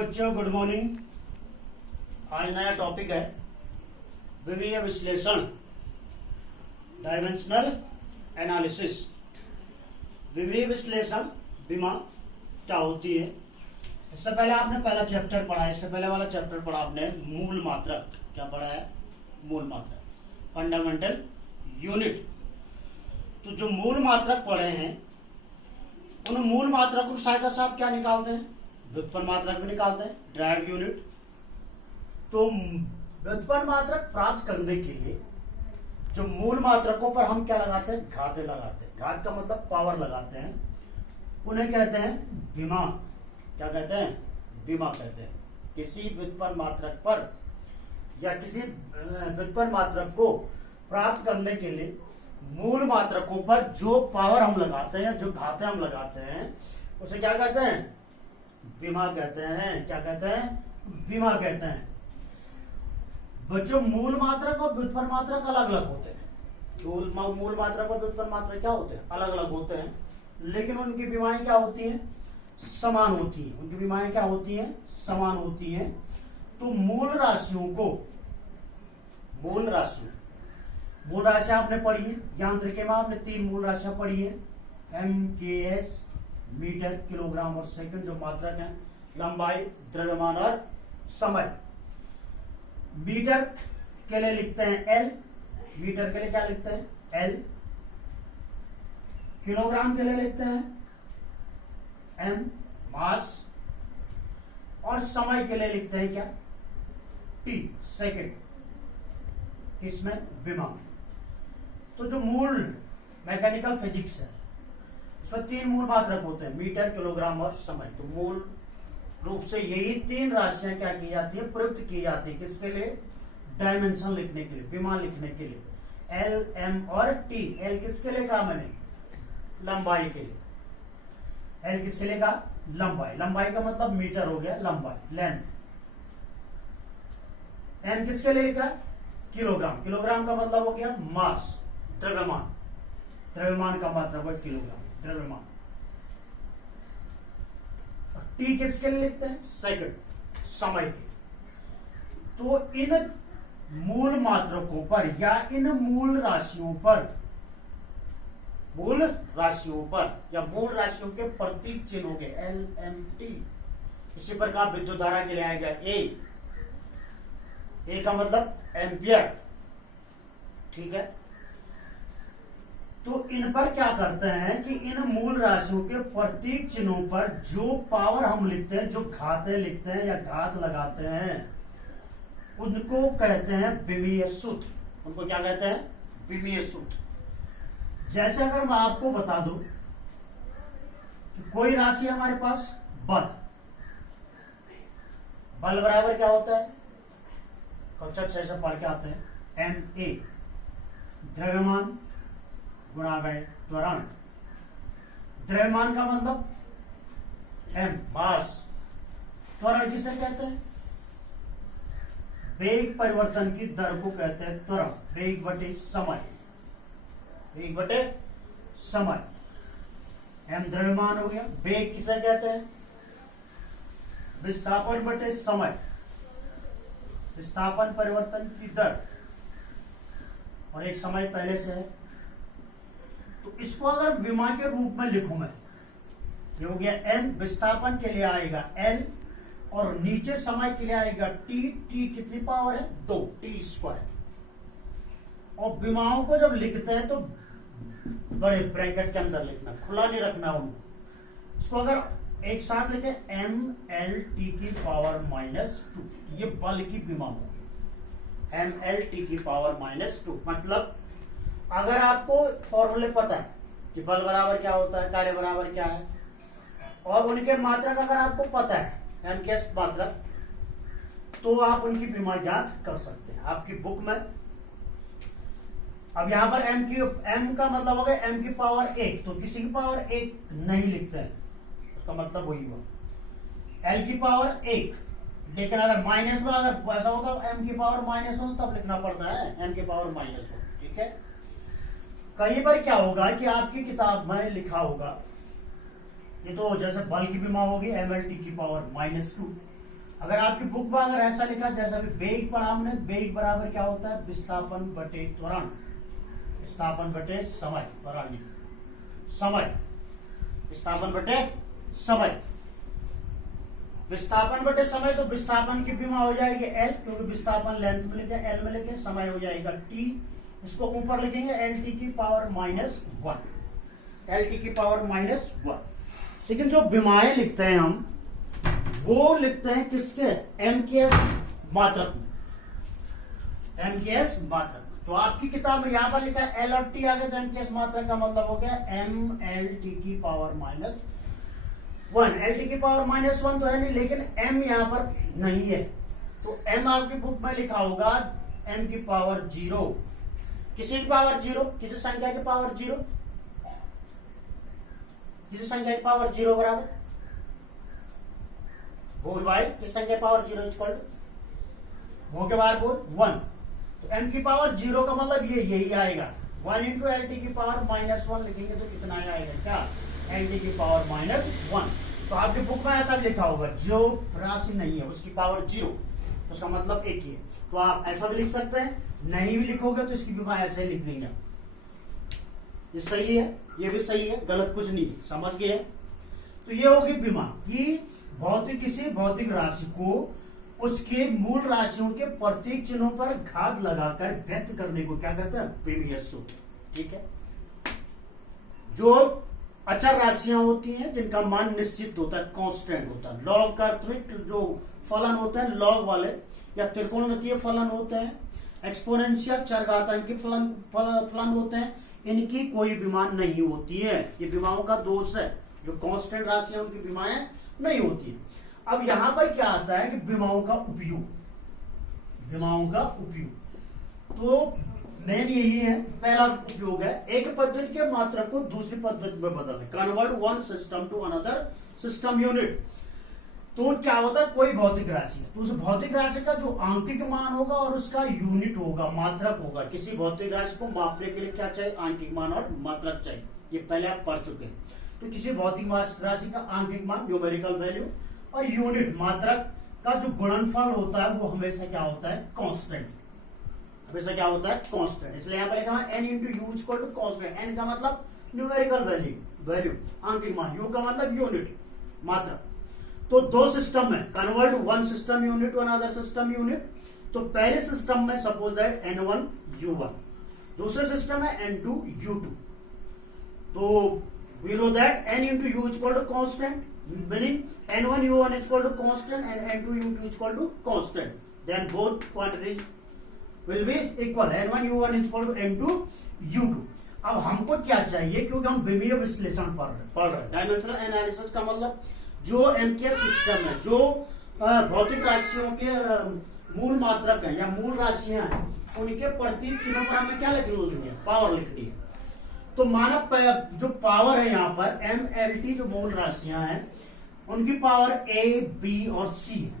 बच्चों, good morning. आज नया टॉपिक है विमीय विश्लेषण, डायमेंशनल एनालिसिस। विमीय विश्लेषण विमा क्या होती है? इससे पहले आपने पहला चैप्टर पढ़ा है, इससे पहले वाला चैप्टर पढ़ा आपने मूल मात्रक। क्या पढ़ा है? मूल मात्रक, फंडामेंटल यूनिट। तो जो मूल मात्रक पढ़े हैं उन मूल मात्रकों की सहायता से आप क्या निकालते हैं? व्युत्पन्न मात्रक भी निकालते हैं, ड्राइव यूनिट। तो व्युत्पन्न मात्रक प्राप्त करने के लिए जो मूल मात्रकों पर हम क्या लगाते हैं? घातें लगाते हैं। घात का मतलब पावर लगाते हैं, उन्हें कहते हैं विमा। क्या कहते हैं? विमा कहते हैं। किसी व्युत्पन्न मात्रक पर या किसी व्युत्पन्न मात्रक को प्राप्त करने के लिए मूल मात्रकों पर जो पावर हम लगाते हैं, जो घातें हम लगाते हैं, उसे क्या कहते हैं? विमा कहते हैं। क्या कहते हैं? विमा कहते हैं। बच्चों, मूल मात्रक और व्युत्पन्न मात्रक अलग अलग होते हैं। मूल मात्रक और व्युत्पन्न मात्रक क्या होते हैं? अलग अलग होते हैं, लेकिन उनकी विमाएं क्या होती हैं? समान होती हैं। उनकी विमाएं क्या होती हैं? समान होती हैं। तो मूल राशियों मूल राशियां आपने पढ़ी है यांत्रिकी में। आपने 3 मूल राशियां पढ़ी है, एम, के, एस, मीटर, किलोग्राम और सेकंड। जो मात्रक हैं लंबाई, द्रव्यमान और समय। मीटर के लिए लिखते हैं एल। मीटर के लिए क्या लिखते हैं? एल। किलोग्राम के लिए लिखते हैं एम, मास। और समय के लिए लिखते हैं क्या? T, second. इसमें विमा। तो जो मूल मैकेनिकल फिजिक्स है इसमें 3 मूल मात्रक होते हैं, मीटर, किलोग्राम और समय। तो मूल रूप से यही 3 राशियां क्या की जाती है? प्रयुक्त की जाती है। किसके लिए? डायमेंशन लिखने के लिए, विमा लिखने के लिए। एल, एम और टी। एल किसके लिए कहा मैंने? लंबाई के लिए। एल किसके लिए कहा? लंबाई। लंबाई का मतलब मीटर हो गया, लंबाई, लेंथ। एम किसके लिए लिखा? किलोग्राम। किलोग्राम का मतलब हो गया मास, द्रव्यमान। द्रव्यमान का मतलब है किलोग्राम, द्रव्यमान। टी किसके लिए लिखते हैं? सेकंड, समय के। तो इन मूल मात्रकों पर या इन मूल राशियों पर या मूल राशियों के प्रतीक चिन्ह हो गए एल, एम, टी। इसी प्रकार विद्युत धारा के लिए आएगा ए का मतलब एम्पियर। ठीक है। तो इन पर क्या करते हैं कि इन मूल राशियों के प्रतीक चिन्हों पर जो पावर हम लिखते हैं, जो घातें लिखते हैं या घात लगाते हैं, उनको कहते हैं विमीय सूत्र। उनको क्या कहते हैं? विमीय सूत्र। जैसे अगर मैं आपको बता दूं कि कोई राशि हमारे पास बल बराबर क्या होता है? कक्षा 6 से पढ़ के आते हैं, एम ए, द्रव्यमान गुणा बाय त्वरण। द्रव्यमान का मतलब एम, मास। त्वरण किसे कहते हैं? वेग परिवर्तन की दर को कहते हैं त्वरण। वेग बटे समय, वेग बटे समय। एम द्रव्यमान हो गया। वेग किसे कहते हैं? विस्थापन बटे समय, विस्थापन परिवर्तन की दर। और एक समय पहले से है, तो इसको अगर विमा के रूप में लिखूं मैं, ये हो गया एम। विस्थापन के लिए आएगा एल और नीचे समय के लिए आएगा टी। टी कितनी पावर है? 2, टी स्क्वायर। और विमाओं को जब लिखते हैं तो बड़े ब्रैकेट के अंदर लिखना, खुला नहीं रखना उनको। इसको अगर एक साथ लिखे एम एल टी की पावर -2, ये बल की विमा होगी। एम एल टी की पावर -2 मतलब अगर आपको फॉर्मूले पता है कि बल बराबर क्या होता है, कार्य बराबर क्या है, और उनके मात्रक अगर आपको पता है, एम के मात्रक, तो आप उनकी विमा ज्ञात कर सकते हैं आपकी बुक में। अब यहां पर एम का मतलब हो गया एम की पावर 1, तो किसी की पावर 1 नहीं लिखते हैं, उसका मतलब वही हुआ। एल की पावर 1, लेकिन अगर माइनस में अगर ऐसा होता एम की पावर -1 तब लिखना पड़ता है एम की पावर -1। ठीक है। कई बार क्या होगा कि आपकी किताब में लिखा होगा, ये तो जैसे बल की विमा होगी एम एल टी की पावर -2, अगर आपकी बुक में अगर ऐसा लिखा जैसा भी वेग पढ़ा हमने, वेग बराबर क्या होता है, विस्थापन बटे त्वरण, विस्थापन बटे समय, त्वरण नहीं, समय, विस्थापन बटे समय, विस्थापन बटे समय। तो विस्थापन की विमा हो जाएगी एल, क्योंकि विस्थापन लेंथ में लिखे, एल में लिखे, समय हो जाएगा टी, इसको ऊपर लिखेंगे एल टी की पावर -1, एल टी की पावर -1। लेकिन जो विमाएं लिखते हैं हम, वो लिखते हैं किसके, एम के एस मात्रक में, एम के एस मात्रक में। तो आपकी किताब में यहां पर लिखा है एल और टी आ गया, तो एम के एस मात्रक का मतलब हो गया एम एल टी की पावर -1। एल टी की पावर -1 तो है नहीं, लेकिन एम यहां पर नहीं है, तो एम आपकी बुक में लिखा होगा एम की पावर 0, किसी की पावर 0, किसी संख्या की पावर 0, किसी संख्या की पावर 0 बराबर बोल भाई, किस संख्या की पावर 0 इक्वल टू वो के बाहर बोल 1। तो m की पावर 0 का मतलब ये यही आएगा, 1 इंटू एल टी की पावर -1 लिखेंगे तो कितना आएगा, क्या, एल टी की पावर -1। तो आपकी बुक में ऐसा भी लिखा होगा, जो राशि नहीं है उसकी पावर 0, उसका मतलब एक ही है। तो आप ऐसा भी लिख सकते हैं, नहीं भी लिखोगे तो इसकी विमा ऐसे लिख देंगे। ये सही है, ये भी सही है, गलत कुछ नहीं, समझ गए। तो ये होगी विमा कि भौतिक, किसी भौतिक राशि को उसके मूल राशियों के प्रतीक चिन्हों पर घात लगाकर व्यक्त करने को क्या कहते हैं, विमीय सूत्र। ठीक है, जो अचर राशियां होती हैं जिनका मान निश्चित होता है, कांस्टेंट होता है, लॉग का जो फलन होता है लॉग वाले, या त्रिकोणमितीय फलन होते हैं, एक्सपोनेंशियल चरघातांकी फलन होते हैं, इनकी कोई विमा नहीं होती है। ये विमाओं का दोष है, जो कांस्टेंट राशियां उनकी विमाएं नहीं होती है। अब यहां पर क्या आता है कि विमाओं का उपयोग, विमाओं का उपयोग तो मेन यही है, पहला उपयोग है एक पद्धति के मात्रक को दूसरी पद्धति में बदलने, convert one system to another system unit. तो क्या होता है, कोई भौतिक राशि है तो उस भौतिक राशि का जो आंकिक मान होगा और उसका यूनिट होगा, मात्रक होगा। किसी भौतिक राशि को मापने के लिए क्या चाहिए, आंकिक मान और मात्रक चाहिए, ये पहले आप पढ़ चुके हैं। तो किसी भौतिक राशि का आंकिक मान, न्यूमेरिकल वैल्यू, और यूनिट मात्रक का जो गुणनफल होता है वो हमेशा क्या होता है, कांस्टेंट, हमेशा क्या होता है, कांस्टेंट। इसलिए यहां पर लिखा है n into u equal to constant. n का मतलब न्यूमेरिकल वैल्यू आंकिक मान, u का मतलब यूनिट मात्रक। तो दो सिस्टम है, convert one system unit to another system unit. तो पहले सिस्टम में सपोज दैट n1 u1, दूसरे सिस्टम है n2 u2। तो we know that n into u is equal to constant, meaning n1 u1 is equal to constant and n2 u2 is equal to constant. Then both quantities will be equal. n1 u1 is equal to n2 u2. अब हमको क्या चाहिए, क्योंकि हम विमीय विश्लेषण पढ़ रहे हैं। डायमेंशनल एनालिसिस का मतलब जो एमकेएस सिस्टम है, जो भौतिक राशियों के मूल मात्रक है या मूल राशियां हैं, उनके प्रतीक चिन्हों पर हमें क्या लिखनी है, पावर लिखनी है। तो मानव जो पावर है यहाँ पर एम एल टी, जो मूल राशियां हैं उनकी पावर ए बी और सी है,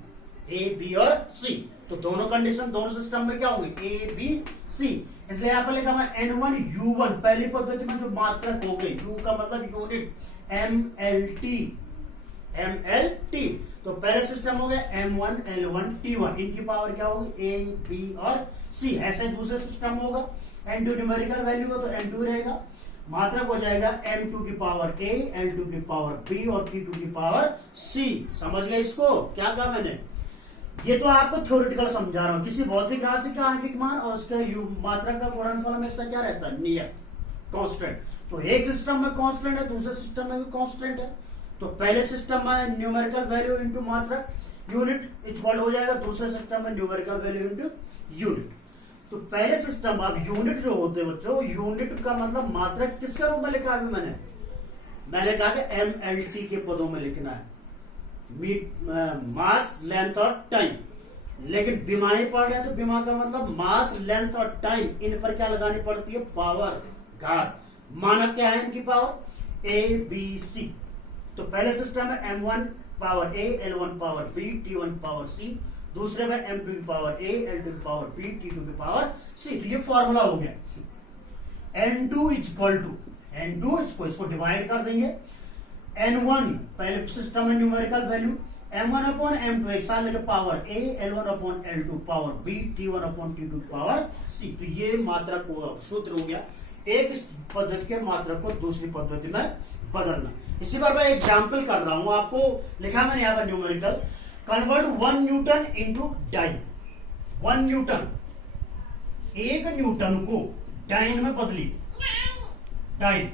ए बी और सी। तो दोनों कंडीशन दोनों सिस्टम में क्या होगी, ए बी सी। इसलिए यहाँ पर लिखा हुआ n1 u1, पहली पद्धति में जो मात्रक हो गई, u का मतलब यूनिट, एम एल टी। तो पहले सिस्टम हो गया m1 l1 t1, इनकी पावर क्या होगी, ए बी और सी। ऐसे दूसरे सिस्टम होगा, n2 न्यूमेरिकल वैल्यू हो तो n2 रहेगा, मात्रक हो जाएगा m2 की पावर a, l2 की पावर b और t2 की पावर c। समझ गए इसको, क्या कहा मैंने, ये तो आपको थ्योरेटिकल समझा रहा हूं। किसी भौतिक राशि का आंकिक मान और उसके मात्रक का गुणनफल हमेशा क्या रहता है, नियत, कांस्टेंट। तो एक सिस्टम में कांस्टेंट है, दूसरे सिस्टम में भी कांस्टेंट है। तो पहले सिस्टम में न्यूमेरिकल वैल्यू इंटू मात्रक यूनिट इक्वल हो जाएगा, दूसरे सिस्टम में न्यूमेरिकल वैल्यू इंटू यूनिट। तो पहले सिस्टम, अब यूनिट जो होते हैं बच्चों, यूनिट का मतलब मात्रक किसके रूप में लिखा अभी मैंने कहा कि एम एल टी के पदों में लिखना है, मास, लेंथ और टाइम। लेकिन विमाएं पढ़ रहे हैं तो विमा का मतलब मास, लेंथ और टाइम, इन पर क्या लगानी पड़ती है, पावर, घात। मानक क्या है इनकी पावर, ए बी सी। तो पहले सिस्टम में m1 power a, l1 power b, t1 power c, दूसरे में m2 की पावर a, l2 की पावर b, t2 की पावर c। तो ये फॉर्मूला हो गया। n2 इक्वल टू, n2 इसको डिवाइड कर देंगे, n1 पहले सिस्टम में न्यूमेरिकल वैल्यू, m1/m2 एक साथ लेकर power a l1/l2 power b t1/t2 power c। तो ये मात्रक सूत्र हो गया, एक पद्धति के मात्रक को दूसरी पद्धति में बदलना। इसी पर मैं एग्जाम्पल कर रहा हूं, आपको लिखा मैंने यहाँ पर numerical, convert 1 newton into dyne. 1 newton, 1 newton को डाइन में बदली। डाइन,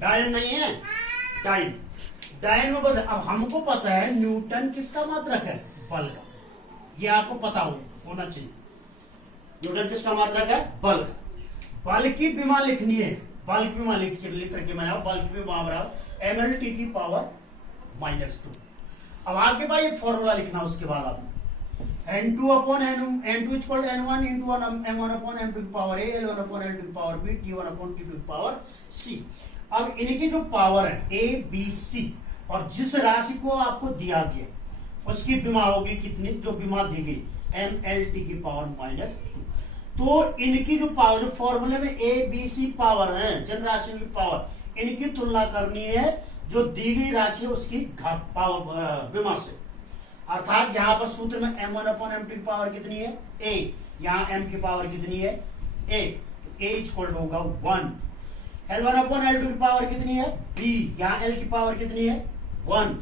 डाइन नहीं है, डाइन, डाइन में बदल। अब हमको पता है न्यूटन किसका मात्रक है, बल का, ये आपको पता होना चाहिए। न्यूटन किसका मात्रक है, बल का। बल की विमा लिखनी है, बल की विमा लिख करके मैंने बल की विमा बराबर mlt की पावर -2। अब आपके पास ये फॉर्मूला लिखना, उसके बाद आपने n2/n2 equal n1 into m1/m2 की पावर a l1/l2 की पावर b t1/t2 की पावर c। अब इनकी जो पावर है a b c और जिस राशि को आपको दिया गया उसकी विमा होगी कितनी, जो विमा दी गई mlt की पावर -2। तो इनकी जो पावर, जो फॉर्मूले में a b c पावर है, जिन राशियों की पावर, इनकी तुलना करनी है जो दी गई राशि है उसकी पावर विमा से। अर्थात यहां पर सूत्र में m1/m2 की पावर कितनी है a, यहां m की पावर कितनी है a, a इक्वल होगा 1। l1/l2 की पावर कितनी है b, यहां l की पावर कितनी है 1,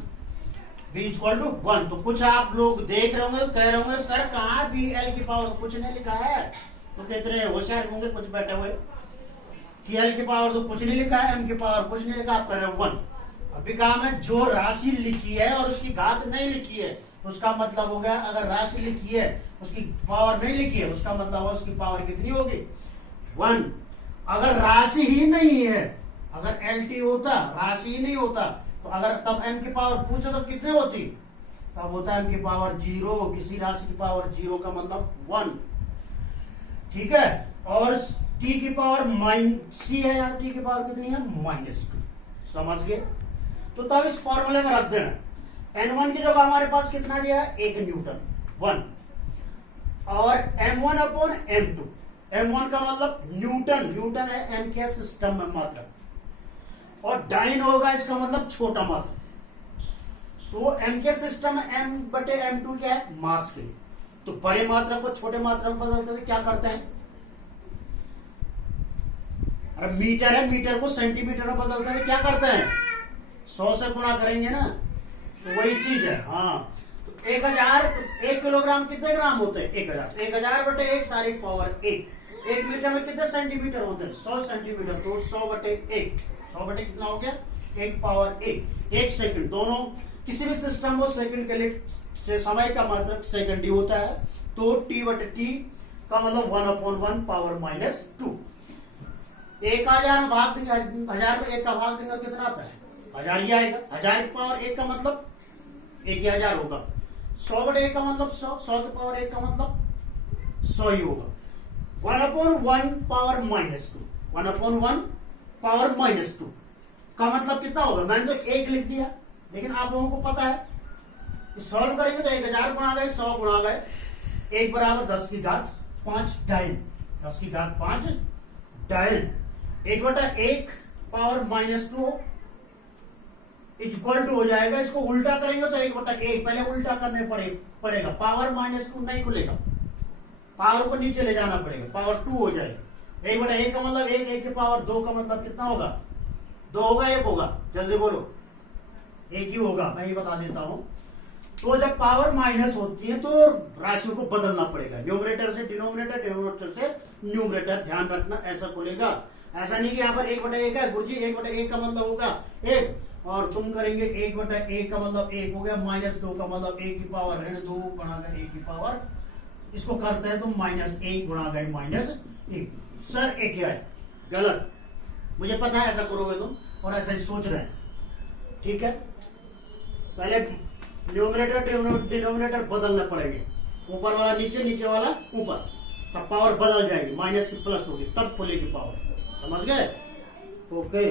b इक्वल टू 1। तो कुछ आप लोग देख रहे होंगे तो कह रहे होंगे सर कहां b l की पावर कुछ नहीं लिखा है, तो कितने होशियार होंगे कुछ बैठे हुए कि l की पावर तो कुछ नहीं लिखा है, m की पावर कुछ नहीं लिखा, आप कह रहे हो 1। अभी कहा मैं जो राशि लिखी है और उसकी घात नहीं लिखी है, उसका मतलब हो गया, अगर राशि लिखी है उसकी पावर नहीं लिखी है, उसका मतलब है उसकी पावर कितनी होगी 1। अगर राशि ही नहीं है, अगर LT होता, राशि ही नहीं होता, तो अगर तब m की पावर पूछो तो कितने होती, तब होता है m की पावर 0। किसी राशि की पावर 0 का मतलब 1, ठीक है। और t की पावर c है, यहाँ t की पावर कितनी है -2, समझ गए। तो तब इस फॉर्मूले में रख देना, n1 की जगह हमारे पास कितना दिया है 1 न्यूटन 1, और m1/m2, m1 का मतलब न्यूटन, न्यूटन है m के सिस्टम में मात्रा, और डाइन होगा इसका मतलब छोटा मात्रा। तो m के सिस्टम में m/m2 क्या है, मास के लिए। तो बड़े मात्रा को छोटे मात्रा में बदलते थे, क्या करते हैं, अरे मीटर है, मीटर को सेंटीमीटर में बदलते थे, क्या करते हैं 100 से गुणा करेंगे ना, तो वही चीज है। हाँ, तो 1000, 1 किलोग्राम कितने ग्राम होते हैं 1000, 1000/1 सारी पावर 1। 1 मीटर में कितने सेंटीमीटर होते हैं 100 सेंटीमीटर, तो 100/1, 100 कितना हो गया 1 पावर 1। 1 सेकंड, दोनों किसी भी सिस्टम को सेकंड के लिए से समय का मात्रक सेकंड ही होता है, तो t/t का मतलब 1/1 पावर -2। 1000 में भाग देंगे, 1000 में 1 का भाग देंगे कितना आता है 1000 ही आएगा। 1000 की पावर 1 का मतलब 1 ही 1000 होगा। 100/1 का मतलब 100, 100 की पावर 1 का मतलब 100 ही होगा। 1/1 पावर -2, 1/1 पावर -2 का मतलब कितना होगा, मैंने तो 1 लिख दिया, लेकिन आप लोगों को पता है सॉल्व करेंगे तो 1000 गुणा गए, 100 गुणा गए, 1 बराबर 10 की घात 5 डाइन, 10 की घात 5 डाइन। 1/1 पावर -2 इक्वल टू हो जाएगा, इसको उल्टा करेंगे तो 1/1, पहले उल्टा करने पड़ेगा, पावर -2 नहीं खुलेगा, पावर को नीचे ले जाना पड़ेगा, पावर 2 हो जाएगा। 1/1 का मतलब 1, 1 की पावर 2 का मतलब कितना होगा 2 होगा 1 होगा, जल्दी बोलो 1 ही होगा, मैं ये बता देता हूं। तो जब पावर माइनस होती है तो राशियों को बदलना पड़ेगा, न्यूमरेटर से डिनोमिनेटर, डिनोमिनेटर से न्यूमरेटर, ध्यान रखना ऐसा खुलेगा। ऐसा नहीं कि यहाँ पर 1/1 है गुरुजी, 1/1 का मतलब होगा 1, और तुम करेंगे 1/1 का मतलब 1 हो गया, -2 का मतलब 1 की पावर ऋण 2 गुणा गए 1 की पावर, इसको करते हैं तो -1 गुणा गए -1। सर 1 क्या है, गलत, मुझे पता है ऐसा करोगे तुम, और ऐसा ही सोच रहे हैं, ठीक है। पहले न्यूमरेटर डिनोमिनेटर बदलने पड़ेंगे, ऊपर वाला नीचे, नीचे वाला ऊपर, तब पावर बदल जाएगी, माइनस की प्लस होगी, तब खुलेगी पावर, समझ गए। ओके।